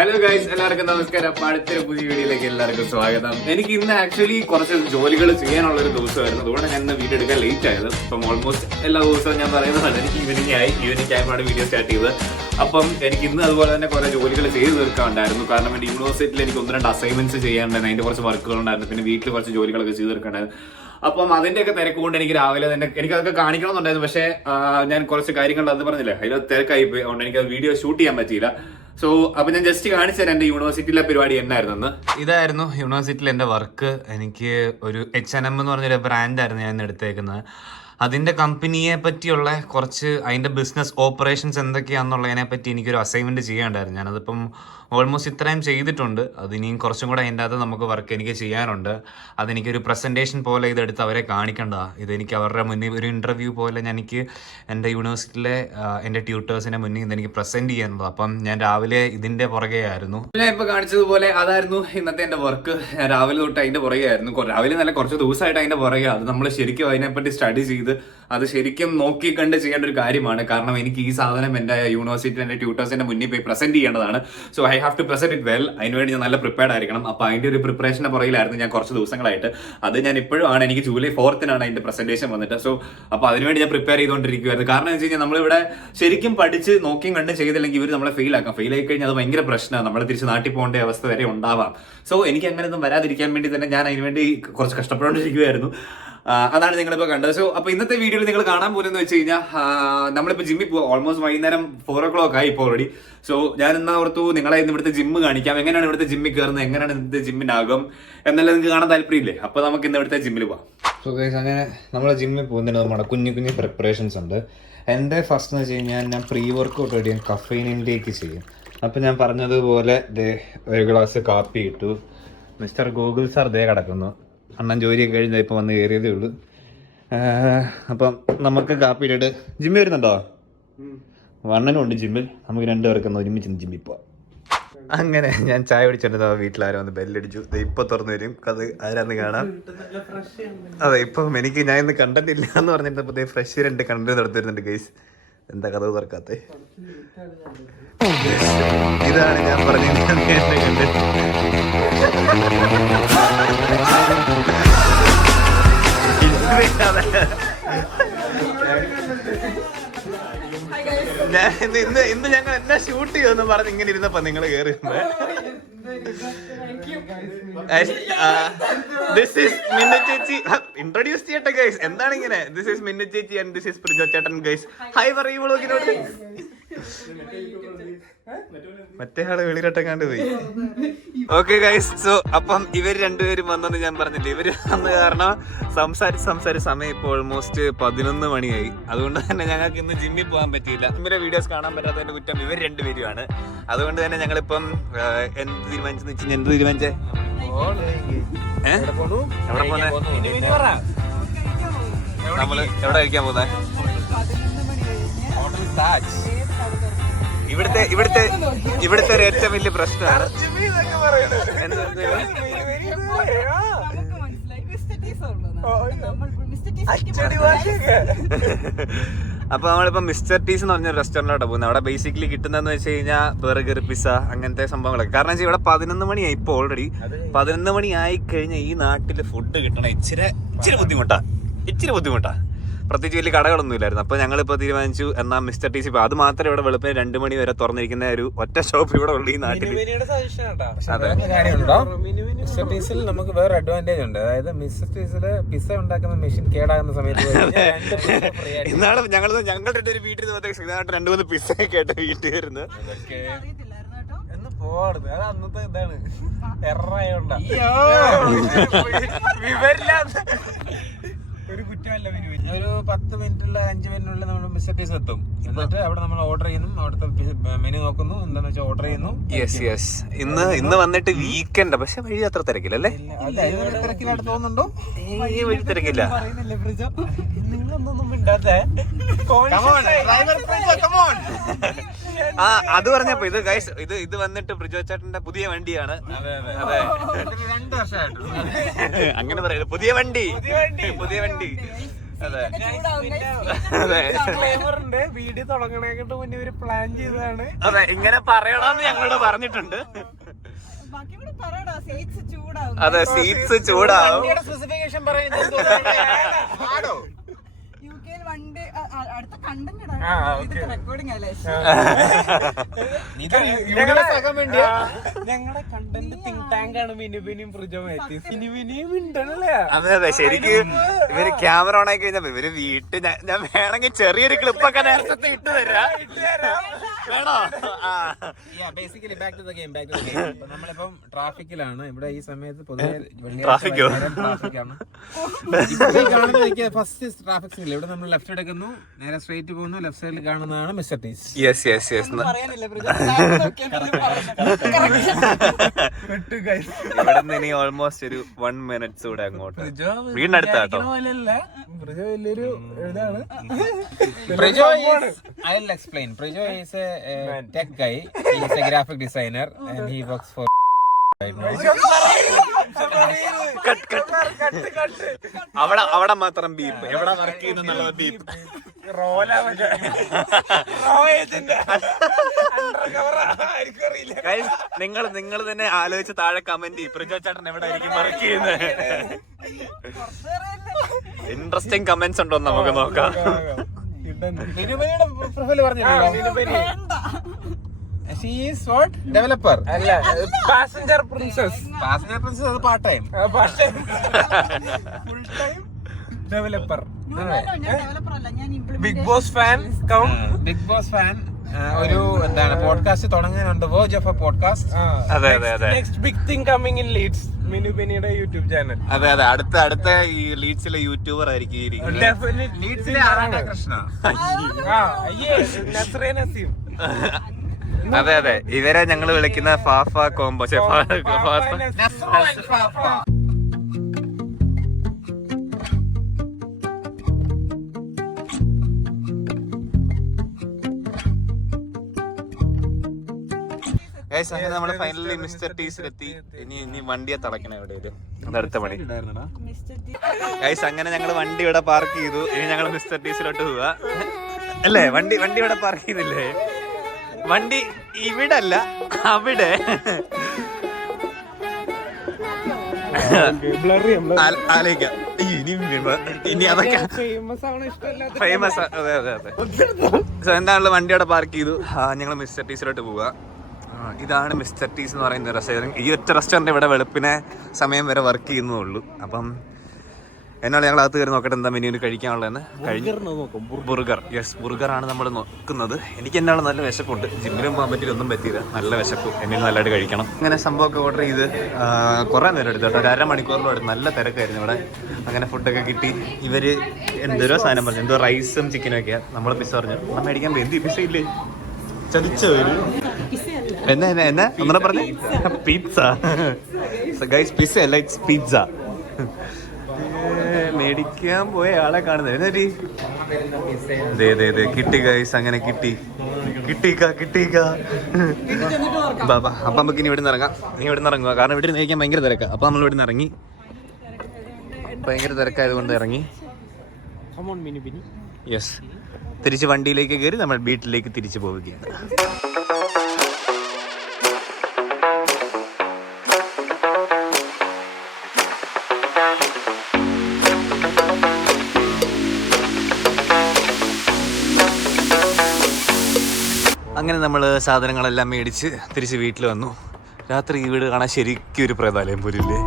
Hello guys, എല്ലാവർക്കും നമസ്കാരം. അടുത്തൊരു പുതിയ വീഡിയോയിലേക്ക് എല്ലാവർക്കും സ്വാഗതം. എനിക്ക് ഇന്ന് ആക്ച്വലി കുറച്ച് ജോലികൾ ചെയ്യാനുള്ള ഒരു ദിവസമായിരുന്നു. അതുകൊണ്ട് ഞാൻ ഇന്ന് വീഡിയോ എടുക്കാൻ ലേറ്റ് ആയത്. അപ്പം ഓൾമോസ്റ്റ് എല്ലാ ദിവസവും ഞാൻ പറയുന്നതാണ് എനിക്ക് ഈവനിങ് ആയപ്പോഴാണ് വീഡിയോ സ്റ്റാർട്ട് ചെയ്തത്. അപ്പം എനിക്ക് ഇന്ന് അതുപോലെ തന്നെ കുറെ ജോലികൾ ചെയ്ത് തീർക്കാനുണ്ടായിരുന്നു. കാരണം എൻ്റെ യൂണിവേഴ്സിറ്റിയിൽ എനിക്ക് 1-2 അസൈൻമെന്റ്സ് ചെയ്യാനുണ്ടായിരുന്നു. അതിന്റെ കുറച്ച് വർക്കുകൾ ഉണ്ടായിരുന്നു. പിന്നെ വീട്ടിൽ കുറച്ച് ജോലികളൊക്കെ ചെയ്ത് തീർക്കാനുണ്ടായിരുന്നു. അപ്പം അതിന്റെയൊക്കെ തിരക്കുകൊണ്ട് എനിക്ക് രാവിലെ തന്നെ എനിക്കതൊക്കെ കാണിക്കണമെന്നുണ്ടായിരുന്നു. പക്ഷേ ഞാൻ കുറച്ച് കാര്യങ്ങൾ അത് പറഞ്ഞില്ലേ, അതിൽ തിരക്കായി പോയി. അതുകൊണ്ട് എനിക്ക് വീഡിയോ ഷൂട്ട് ചെയ്യാൻ പറ്റിയില്ല. സോ അപ്പൊ ഞാൻ ജസ്റ്റ് കാണിച്ചു തരാം എന്റെ യൂണിവേഴ്സിറ്റിയിലെ പരിപാടി എന്നായിരുന്നു. ഇതായിരുന്നു യൂണിവേഴ്സിറ്റിയിൽ എന്റെ വർക്ക്. എനിക്ക് ഒരു H&M എന്ന് പറഞ്ഞൊരു ബ്രാൻഡായിരുന്നു ഞാൻ എടുത്തേക്കുന്നത്. അതിന്റെ കമ്പനിയെ പറ്റിയുള്ള കുറച്ച് അതിന്റെ ബിസിനസ് ഓപ്പറേഷൻസ് എന്തൊക്കെയാണെന്നുള്ളതിനെ പറ്റി എനിക്കൊരു അസൈൻമെന്റ് ചെയ്യാനുണ്ടായിരുന്നു. ഞാനതിപ്പം ഓൾമോസ്റ്റ് ഇത്രയും ചെയ്തിട്ടുണ്ട്. അതിനിയും കുറച്ചും കൂടെ അതിൻ്റെ അകത്ത് നമുക്ക് വർക്ക് എനിക്ക് ചെയ്യാനുണ്ട്. അതെനിക്കൊരു പ്രസന്റേഷൻ പോലെ ഇതെടുത്ത് അവരെ കാണിക്കേണ്ട. ഇതെനിക്ക് അവരുടെ മുന്നിൽ ഒരു ഇന്റർവ്യൂ പോലെ എനിക്ക് എൻ്റെ യൂണിവേഴ്സിറ്റിയിലെ എൻ്റെ ട്യൂട്ടേഴ്സിന്റെ മുന്നിൽ ഇതെനിക്ക് പ്രസന്റ് ചെയ്യാനുള്ളത്. അപ്പം ഞാൻ രാവിലെ ഇതിന്റെ പുറകെ ആയിരുന്നു. ഞാൻ ഇപ്പൊ കാണിച്ചതുപോലെ അതായിരുന്നു ഇന്നത്തെ എൻ്റെ വർക്ക്. ഞാൻ രാവിലെ തൊട്ട് അതിന്റെ പുറകെ ആയിരുന്നു. രാവിലെ നല്ല കുറച്ച് ദിവസമായിട്ട് അതിന്റെ പുറകെ. അത് നമ്മൾ ശരിക്കും അതിനെപ്പറ്റി സ്റ്റഡി ചെയ്ത് അത് ശരിക്കും നോക്കി കണ്ട് ചെയ്യേണ്ട ഒരു കാര്യമാണ്. കാരണം എനിക്ക് ഈ സാധനം എൻ്റെ യൂണിവേഴ്സിറ്റി എൻ്റെ ട്യൂട്ടേഴ്സിന്റെ മുന്നിൽ പോയി പ്രസന്റ് ചെയ്യേണ്ടതാണ്. So I have to present it well. അതിനുവേണ്ടി ഞാൻ നല്ല പ്രിപ്പയർഡ് ആയിരിക്കണം. അപ്പോൾ അതിന്റെ ഒരു പ്രിപ്പറേഷന്റെ പുറകിലായിരുന്നു ഞാൻ കുറച്ച് ദിവസങ്ങളായിട്ട്. അത് ഞാൻ ഇപ്പോഴും ആണ്. എനിക്ക് ജൂലൈ 4th അതിന്റെ പ്രസന്റേഷൻ വന്നിട്ട്. സോ അപ്പോൾ അതിനുവേണ്ടി ഞാൻ പ്രിപ്പയർ ചെയ്തുകൊണ്ടിരിക്കുകയായിരുന്നു. കാരണം എന്ന് വെച്ച് കഴിഞ്ഞാൽ നമ്മളിവിടെ ശരിക്കും പഠിച്ച് നോക്കിയും കണ്ട് ചെയ്തില്ലെങ്കിൽ ഇവർ നമ്മളെ ഫെയിൽ ആക്കാം. ഫെയിൽ ആയി കഴിഞ്ഞാൽ അത് ഭയങ്കര പ്രശ്നമാണ്. നമ്മൾ തിരിച്ച് നാട്ടിൽ പോകേണ്ട അവസ്ഥ വരെ ഉണ്ടാവാം. സോ എനിക്ക് അങ്ങനെയൊന്നും വരാതിരിക്കാൻ വേണ്ടി തന്നെ ഞാൻ അതിനുവേണ്ടി കുറച്ച് കഷ്ടപ്പെട്ടുകൊണ്ടിരിക്കുകയായിരുന്നു. അതാണ് നിങ്ങളിപ്പോൾ കണ്ടത്. സോ അപ്പോൾ ഇന്നത്തെ വീഡിയോയിൽ നിങ്ങൾ കാണാൻ പോകുന്നതെന്ന് വെച്ച് കഴിഞ്ഞാൽ നമ്മളിപ്പോൾ ജിമ്മിൽ പോകും. ഓൾമോസ്റ്റ് വൈകുന്നേരം 4 o'clock ആയി ഇപ്പോൾ ഓൾറെഡി. സോ ഞാൻ എന്നാ ഓർത്തു നിങ്ങളെ ഇന്ന് ഇവിടുത്തെ ജിമ്മ് കാണിക്കാം. എങ്ങനെയാണ് ഇവിടുത്തെ ജിമ്മിൽ കയറുന്നത്, എങ്ങനെയാണ് ഇന്നത്തെ ജിമ്മിനാകും എന്നെല്ലാം നിങ്ങൾക്ക് കാണാൻ താല്പര്യമില്ലേ? അപ്പോൾ നമുക്ക് ഇന്ന് ഇവിടുത്തെ ജിമ്മിൽ പോകാം. സോ ഗൈസ്, അങ്ങനെ നമ്മളെ ജിമ്മിൽ പോകുന്നതിന് നമ്മുടെ കുഞ്ഞു പ്രിപ്പറേഷൻസ് ഉണ്ട്. എൻ്റെ ഫസ്റ്റ് എന്ന് വെച്ച് കഴിഞ്ഞാൽ ഞാൻ pre workout ready caffeine intake ചെയ്യും. അപ്പം ഞാൻ പറഞ്ഞതുപോലെ ഒരു ഗ്ലാസ് കാപ്പി ഇട്ടു. മിസ്റ്റർ ഗൂഗിൾ സാർ ദേ കിടക്കുന്നു. അണ്ണൻ ജോലിയൊക്കെ കഴിഞ്ഞാൽ ഇപ്പം വന്ന് കയറിയതേ ഉള്ളൂ. അപ്പം നമുക്ക് കാപ്പി ഇട്ടിട്ട് ജിമ്മിൽ വരുന്നുണ്ടോ? അണ്ണനും ഉണ്ട് ജിമ്മിൽ. നമുക്ക് 2 പേർക്കൊന്ന് ഒരുമിച്ച് ജിമ്മിൽ പോവാം. അങ്ങനെ ഞാൻ ചായ കുടിച്ചിട്ട് വീട്ടിലാരും വന്ന് ബെല്ലടിച്ചു. ഇപ്പൊ തുറന്നു വരും. അത് ആരാന്ന് കാണാം. അതെ, ഇപ്പം എനിക്ക് ഞാൻ ഇന്ന് കണ്ടിട്ടില്ല എന്ന് പറഞ്ഞിട്ട് ഫ്രഷ് 2 കണ്ടന്റ് നടത്തിരുന്നുണ്ട് ഗൈസ്. എന്താ കഥ തുറക്കാത്ത? ഇതാണ് ഞാൻ പറഞ്ഞത്. ഞാൻ ഇന്ന് ഞങ്ങൾ എന്നാ ഷൂട്ട് ചെയ്യുമെന്ന് പറഞ്ഞ് ഇങ്ങനെ ഇരുന്നപ്പോ നിങ്ങൾ കയറി. ദിസ് ഈസ് മിന്നു ചേച്ചി. ഇൻട്രൊഡ്യൂസ് ചെയ്യട്ടെ ഗൈസ്. എന്താണ് ഇങ്ങനെ? ദിസ് ഈസ് മിന്നു ചേച്ചി ആൻഡ് ദിസ് ഈസ് പ്രിജോ ചേട്ടൻ ഗൈസ്. ഹായ് പറയൂ വ്ളോഗിനോട്. മറ്റേ ആള് വെളിയിലോട്ടെങ്ങാണ്ട് പോയി. ഓക്കെ ഗൈസ്, സോ അപ്പം ഇവർ 2 പേരും വന്നെന്ന് ഞാൻ പറഞ്ഞില്ലേ. ഇവര് വന്ന് കാരണം സംസാരിച്ച് സമയം ഇപ്പോൾ ഓൾമോസ്റ്റ് 11 മണിയായി. അതുകൊണ്ട് തന്നെ ഞങ്ങൾക്ക് ഇന്ന് ജിമ്മിൽ പോകാൻ പറ്റിയില്ല. ജിമ്മിലെ വീഡിയോസ് കാണാൻ പറ്റാത്തതിന്റെ കുറ്റം ഇവർ 2 പേരുമാണ്. അതുകൊണ്ട് തന്നെ ഞങ്ങളിപ്പം എന്ത് തീരുമാനിച്ചേ? എവിടെ പോന്നെ? നമ്മള് എവിടെ കഴിക്കാൻ പോകുന്നത്? ഇവിടുത്തെ ഒരു ഏറ്റവും വലിയ പ്രശ്നമാണ് അപ്പൊ നമ്മളിപ്പോ മിസ്റ്റർ ടീസ് എന്ന് പറഞ്ഞൊരു റെസ്റ്റോറൻറ്റിലോട്ട് പോകുന്നത്. അവിടെ ബേസിക്കലി കിട്ടുന്നതെന്ന് വെച്ച് കഴിഞ്ഞാൽ ബർഗർ, പിസ്സ, അങ്ങനത്തെ സംഭവങ്ങളൊക്കെ. കാരണം വെച്ചാൽ ഇവിടെ 11 മണിയായി ഇപ്പോൾ ഓൾറെഡി. 11 മണി ആയി കഴിഞ്ഞാൽ ഈ നാട്ടില് ഫുഡ് കിട്ടണം ഇച്ചിരി ബുദ്ധിമുട്ടാ. പ്രത്യേകിച്ച് വലിയ കടകളൊന്നും ഇല്ലായിരുന്നു. അപ്പോൾ ഞങ്ങളിപ്പോൾ തീരുമാനിച്ചു എന്നാൽ മിസ്റ്റർ ടീസ്. ഇപ്പോൾ അത് മാത്രമേ ഇവിടെ വെളുപ്പിന് 2 മണി വരെ തുറന്നിരിക്കുന്ന ഒരു ഒറ്റ ഷോപ്പ് ഇവിടെ ഉള്ളൂ ഈ നാട്ടിൽ. മിസ്റ്റർ ടീസിൽ നമുക്ക് വേറെ അഡ്വാൻറ്റേജ് ഉണ്ട്. അതായത് മിസ്റ്റർ ടീസിൽ പിസ്സ ഉണ്ടാക്കുന്ന മെഷീൻ കേടാകുന്ന സമയത്ത് ഇന്നാണ് ഞങ്ങളുടെ ഒരു വീട്ടിൽ 2-3 പിസ്സ ഒക്കെ ആയിട്ട് വീട്ടിൽ വരുന്നത്. എന്ന് പോകരുത്. അത് അന്നത്തെ ഇതാണ് എറായോണ്ട ഒരു കുറ്റമല്ല. ഒരു 10 മിനിറ്റുള്ള 5 മിനിറ്റിനുള്ളിൽ നമ്മൾ മിസ്റ്റർ ടീസ് എത്തും. എന്നിട്ട് അവിടെ നമ്മൾ ഓർഡർ ചെയ്യുന്നു. അവിടുത്തെ മെനു നോക്കുന്നു, എന്താന്ന് വെച്ചാൽ ഓർഡർ ചെയ്യുന്നു. യെസ് ഇന്ന് വന്നിട്ട് വീക്കെൻഡ്. പക്ഷെ വഴി അത്ര തിരക്കില്ലല്ലേ? തിരക്കിലായിട്ട് തോന്നുന്നുണ്ടോ? ഈ വഴി തിരക്കില്ല. നിങ്ങളൊന്നും മിണ്ടാത്തെ. അത് പറഞ്ഞപ്പോ ഇത് ഗൈസ്, ഇത് വന്നിട്ട് പ്രിജോ ചേട്ടന്റെ പുതിയ വണ്ടിയാണ്. അതെ, 2 വർഷമായിട്ട് അങ്ങനെ പറയുന്നത്. പുതിയ വണ്ടി. ഉണ്ട്. വീഡിയോ തുടങ്ങണേക്കിട്ട് മുന്നേ ഒരു പ്ലാൻ ചെയ്തതാണ്. അതെ, ഇങ്ങനെ പറയണമെന്ന് ഞങ്ങളോട് പറഞ്ഞിട്ടുണ്ട്. അതെ, സീറ്റ്സ് ചൂടാവും. സ്പെസിഫിക്കേഷൻ പറയുന്നത് ഞങ്ങളുടെ കണ്ടന്റ് തിങ്ക് ടാങ്ക് ആണ് മിനുബിനിയും മിനുബിനിയും ഉണ്ടല്ലേ. അതെ അതെ, ശരിക്കും ഇവര് ക്യാമറ ഓൺ ആക്കി കഴിഞ്ഞപ്പോ ഇവര് വീട്ടിൽ ഞാൻ വേണമെങ്കിൽ ചെറിയൊരു ക്ലിപ്പൊക്കെ നേരത്തെ ഇട്ട് തരാം. വേണോ? Basically back to the game. നമ്മളിപ്പം ട്രാഫിക്കിലാണ് ഇവിടെ ഈ സമയത്ത്. പൊതുവെ ട്രാഫിക്കാണ് ഫസ്റ്റ് ട്രാഫിക് സിഗ്നൽ. ഇവിടെ നമ്മൾ ലെഫ്റ്റ് എടുക്കുന്നു, നേരെ സ്ട്രേറ്റ് പോകുന്നു. ലെഫ്റ്റ് സൈഡിൽ കാണുന്നതാണ് mister Tees. Yes yes yes. ഇവിടെ നിന്ന് ഇനി ഓൾമോസ്റ്റ് ഒരു 1 minute കൂടെ അങ്ങോട്ട് വീടിനടുത്താട്ടോ. വലിയൊരു ഇതാണ്. I'll explain. Prejo is a tech guy. He is a graphic designer and he works for അവിടെ മാത്രം ബീപ്പ്, എവിടെ വർക്ക് ചെയ്യുന്ന ബീപ്പ്. നിങ്ങൾ തന്നെ ആലോചിച്ച് താഴെ കമന്റ് ചെയ്യും പ്രജോ ചേട്ടൻ എവിടെ ആയിരിക്കും വർക്ക് ചെയ്യുന്നത്. ഇൻട്രസ്റ്റിംഗ് കമന്റ്സ് ഉണ്ടോ നമുക്ക് നോക്കാം. പ്രൊഫൈല് പറഞ്ഞില്ലേ? She is what? Developer. അല്ല, passenger princess. Passenger princess അത് part time. Full time developer. Bigg Boss fan. Bigg Boss fan. ഒരു എന്താണ് പോഡ്കാസ്റ്റ് തുടങ്ങാനുണ്ട്. Verge of a podcast. അതെ അതെ അതെ. Next big thing coming in Leeds. മിനുബിനിയുടെ യൂട്യൂബ് ചാനൽ. അതെ അതെ, അടുത്ത ഈ ലീഡ്സിലെ യൂട്യൂബർ ആയിരിക്കും. ലീഡ്സിലെ കൃഷ്ണ. നസ്രേ നസീം. അതെ അതെ, ഇവരെ ഞങ്ങൾ വിളിക്കുന്ന ഫാഫ കോംബോ. നമ്മള് ഫൈനലി മിസ്റ്റർ ടീസിലെത്തി. ഇനി വണ്ടിയെ തളയ്ക്കണം എവിടെ ഒരു അടുത്ത പണി. ഗൈസ്, അങ്ങനെ ഞങ്ങള് വണ്ടി ഇവിടെ പാർക്ക് ചെയ്തു. ഇനി ഞങ്ങൾ മിസ്റ്റർ ടീസിലോട്ട് പോവാ അല്ലേ? വണ്ടി ഇവിടെ പാർക്ക് ചെയ്തില്ലേ? വണ്ടി ഇവിടെ അല്ല, അവിടെ. ആലോചിക്കാം. ഇനി അതൊക്കെ ഫേമസ്. അതെ അതെ അതെ. എന്താണല്ലോ, വണ്ടി അവിടെ പാർക്ക് ചെയ്തു. ഞങ്ങൾ മിസ്റ്റർ ടീസിലോട്ട് പോവുക. ഇതാണ് മിസ്റ്റർ ടീസ് എന്ന് പറയുന്ന റെസ്റ്റോറൻറ്റ്. ഈ ഒറ്റ റെസ്റ്റോറൻറ്റ് ഇവിടെ വെളുപ്പിനെ സമയം വരെ വർക്ക് ചെയ്യുന്നതുള്ളൂ. അപ്പം എന്നാൽ ഞങ്ങൾ അകത്ത് കയറി നോക്കട്ടെ എന്താ മെനുവിന് കഴിക്കാനുള്ളതെന്ന്. ബർഗർ. യെസ്, ബർഗറാണ് നമ്മൾ നോക്കുന്നത്. എനിക്ക് എന്നാണ് നല്ല വിശപ്പുണ്ട്. ജിമ്മിലും പോകാൻ പറ്റിയിട്ട് ഒന്നും പറ്റിയില്ല. നല്ല വിശപ്പ്. എന്നെ നല്ലതായിട്ട് കഴിക്കണം. അങ്ങനെ സംഭവമൊക്കെ ഓർഡർ ചെയ്ത് കുറേ നേരം എടുത്തു കേട്ടോ. ഒരു 1/2 മണിക്കൂറിലും എടുത്ത്. നല്ല തിരക്കായിരുന്നു ഇവിടെ. അങ്ങനെ ഫുഡൊക്കെ കിട്ടി. ഇവർ എന്തോരോ സാധനം പറഞ്ഞു, എന്തോ റൈസും ചിക്കനും ഒക്കെയാണ്. നമ്മൾ പിസ്സ പറഞ്ഞു. നമ്മൾ മേടിക്കാൻ എന്ത് പിസ്സ ഇല്ലേ? ചതിച്ചോ എന്നാ ഒന്നൂടെ പറഞ്ഞു. പിസ്സ ഗൈസ്, പിസ്സ അല്ല, ഇറ്റ്സ് പിസ്സ. മേടിക്കാൻ പോയ ആളെ കാണുന്നത് എന്നിട്ട് കിട്ടി ഗൈസ്. അങ്ങനെ കിട്ടിക്ക. അപ്പൊ നമുക്ക് ഇനി ഇവിടെ നിന്ന് ഇറങ്ങാം. ഇറങ്ങുക, കാരണം ഇവിടെ നിന്ന് കഴിക്കാൻ ഭയങ്കര തിരക്കാ. അപ്പൊ നമ്മൾ ഇവിടെ നിന്ന് ഇറങ്ങി. ഭയങ്കര തിരക്കായതുകൊണ്ട് ഇറങ്ങി. യെസ്, തിരിച്ച് വണ്ടിയിലേക്ക് കയറി നമ്മൾ വീട്ടിലേക്ക് തിരിച്ചു പോവുകയാണ്. അങ്ങനെ നമ്മൾ സാധനങ്ങളെല്ലാം മേടിച്ച് തിരിച്ച് വീട്ടിൽ വന്നു. രാത്രി ഈ വീട് കാണാൻ ശരിക്കും ഒരു പ്രേതാലയം പോലില്ലേ?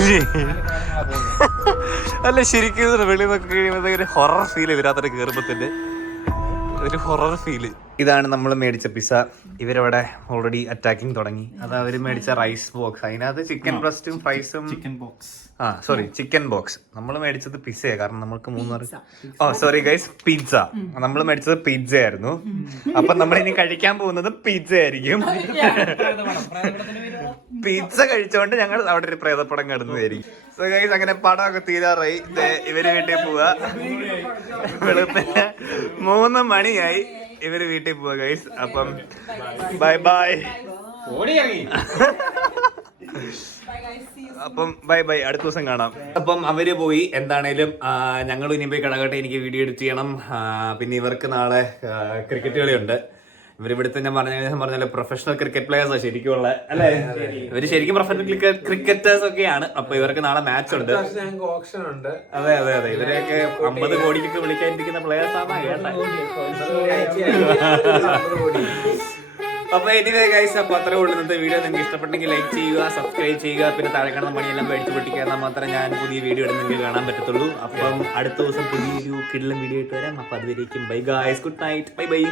ഇല്ലേ? അല്ല, ശരിക്കും വെളിയിൽ നിന്നൊക്കെ കഴിയുമ്പോൾ ഒരു ഹൊറർ ഫീൽ. രാത്രി കയറുമ്പത്തിന്റെ ഒരു ഹൊറർ ഫീല്. ഇതാണ് നമ്മൾ മേടിച്ച പിസ്സ. ഇവരവിടെ ഓൾറെഡി അറ്റാക്കിങ് തുടങ്ങി. അത് അവർ മേടിച്ച റൈസ് ബോക്സ്. അതിനകത്ത് ചിക്കൻ ബ്രസ്റ്റും ഫ്രൈസും. Chicken box. നമ്മൾ മേടിച്ചത് പിസ്സയാണ്, കാരണം നമുക്ക് 3 സോറി ഗൈസ്, പിസ്സ. നമ്മൾ മേടിച്ചത് പിസ്സ ആയിരുന്നു. അപ്പൊ നമ്മൾ ഇനി കഴിക്കാൻ പോകുന്നത് പിസ്സ ആയിരിക്കും. പിസ്സ കഴിച്ചോണ്ട് ഞങ്ങൾ അവിടെ ഒരു പ്രേതപ്പടം കിടന്നതായിരിക്കും. സോ ഗൈസ്, അങ്ങനെ പടമൊക്കെ തീരാറായി. ഇവര് വീട്ടിൽ പോവാ. വെളുപ്പിന് 3 മണിയായി. ഇവര് വീട്ടിൽ പോവാ ഗൈസ്. അപ്പം ബൈ ബൈ. അപ്പം ബൈ ബൈ, അടുത്ത ദിവസം കാണാം. അപ്പം അവര് പോയി, എന്താണേലും ഞങ്ങൾ ഇനി പോയി കിടക്കട്ടെ, എനിക്ക് വീഡിയോ എഡിറ്റ് ചെയ്യണം. പിന്നെ ഇവർക്ക് നാളെ ക്രിക്കറ്റ് കളിയുണ്ട്. ഇവരിവിടുത്തെ ഞാൻ പറഞ്ഞാൽ പ്രൊഫഷണൽ ക്രിക്കറ്റ് പ്ലേയേഴ്സാണ് ശരിക്കും ഉള്ള, അല്ലേ? ഇവര് ശരിക്കും പ്രൊഫഷണൽ ക്രിക്കറ്റേഴ്സ് ഒക്കെയാണ്. അപ്പൊ ഇവർക്ക് നാളെ മാച്ച് ഉണ്ട്. ഓപ്ഷൻ ഉണ്ട്. അതെ അതെ അതെ, ഇവരെയൊക്കെ 50 കോടിക്കൊക്കെ വിളിക്കാനിരിക്കുന്ന പ്ലേയേഴ്സ് ആണ് കേട്ടെ. അപ്പൊ എനിവേ ഗൈസ്, അപ്പൊ അത്രേ ഉള്ളൂ ഇന്നത്തെ വീഡിയോ. നിങ്ങൾക്ക് ഇഷ്ടപ്പെട്ടെങ്കിൽ ലൈക്ക് ചെയ്യുക, സബ്സ്ക്രൈബ് ചെയ്യുക, പിന്നെ താഴെ കാണുന്ന മണിയെല്ലാം മേടിച്ച് പൊട്ടിക്കാൻ മാത്രമേ ഞാൻ പുതിയ വീഡിയോ ഇടുന്നെങ്കിൽ കാണാൻ പറ്റത്തുള്ളൂ. അപ്പം അടുത്ത ദിവസം പുതിയൊരു കിടിലൻ വീഡിയോ ആയിട്ട് വരാം. അപ്പൊ അതുവരേക്കും bye guys, good night, bye bye.